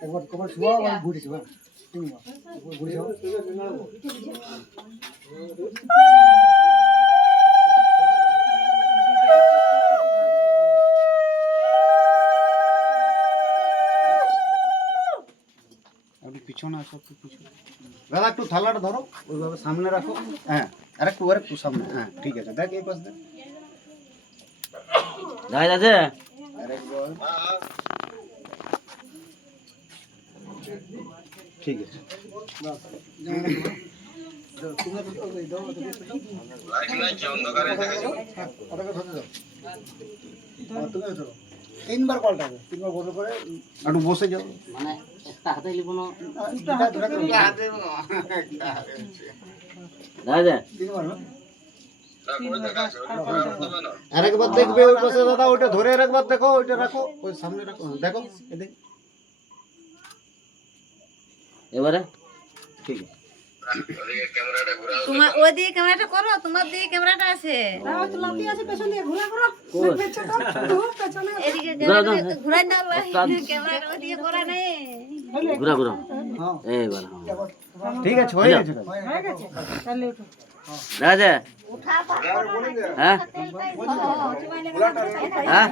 একবার কবার শোয়া আর ঘুরে শোয়া ঘুরে যাও পিছনে আসো একটু পিছনে দাদা একটু থালাটা ধরো ওইভাবে সামনে রাখো হ্যাঁ আরেকটু সামনে হ্যাঁ ঠিক আছে দেখ এই পাশ দেখ যাই দাদা আরেকবার ঠিক আছে তিনবার পাল্টাবে তিনবার বসে করে একটু বসে যাও মানে একটা হাতে লিখো না দাদা তিনবার আরেকবার দেখবে ওই পাশে দাদা ওইটা ধরে আরেকবার দেখো ওইটা রাখো ওই সামনে রাখো দেখো এদিকে এবারে ঠিক আছে তোমার ওই দিকে ক্যামেরাটা করো তোমার দিকে ক্যামেরাটা আছে এদিকে ক্যামেরাটা ঘুরাই দাও ক্যামেরাটা ওই দিকে করা নেই ঘুরা ঘুরা এইবার ঠিক আছে হয়ে গেছে দাদা উঠা হ্যাঁ হ্যাঁ